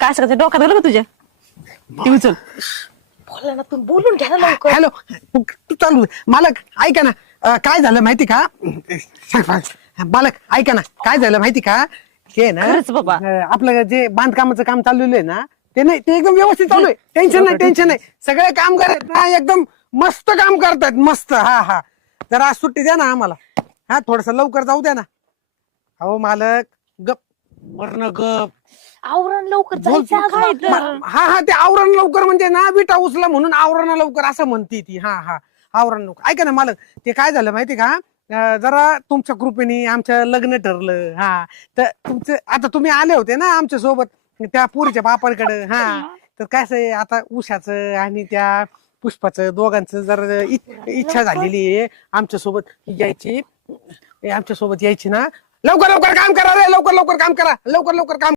काय असं डोक्यात गेलं का तुझ्या ती उचल. बोला ना तुम्ही बोलून घ्या ना लवकर. हॅलो तू चालू मालक ऐका ना काय झालं माहिती का मालक ऐका ना काय झालं माहिती का ते ना खरंच बाबा. आपलं जे बांधकामाचं काम चाललेलं आहे ना ते नाही ते एकदम व्यवस्थित चालू आहे. टेन्शन नाही सगळे काम करत ना एकदम मस्त काम करतात मस्त. हा जरा आज सुट्टी द्या ना आम्हाला. हा थोडस लवकर जाऊ द्या ना. अहो मालक गप वरण गप आवरण लवकर जायचं अजून आपल्याला. हा ते आवरण लवकर म्हणजे ना विटा उचला म्हणून आवरण लवकर असं म्हणते ती. हा आवरण लवकर ऐका ना मालक ते काय झालं माहिती का जरा तुमच्या कृपेने आमचं लग्न ठरलं. हा तर तुमचं आता तुम्ही आले होते ना आमच्या सोबत त्या पुरीच्या बापाकडे. हा तर कसं आहे आता उषाचं आणि त्या पुष्पाचं दोघांचं जर इच्छा झालेली आहे आमच्या सोबत यायची. आमच्या सोबत यायची ना. लवकर काम करा रे लवकर काम करा लवकर काम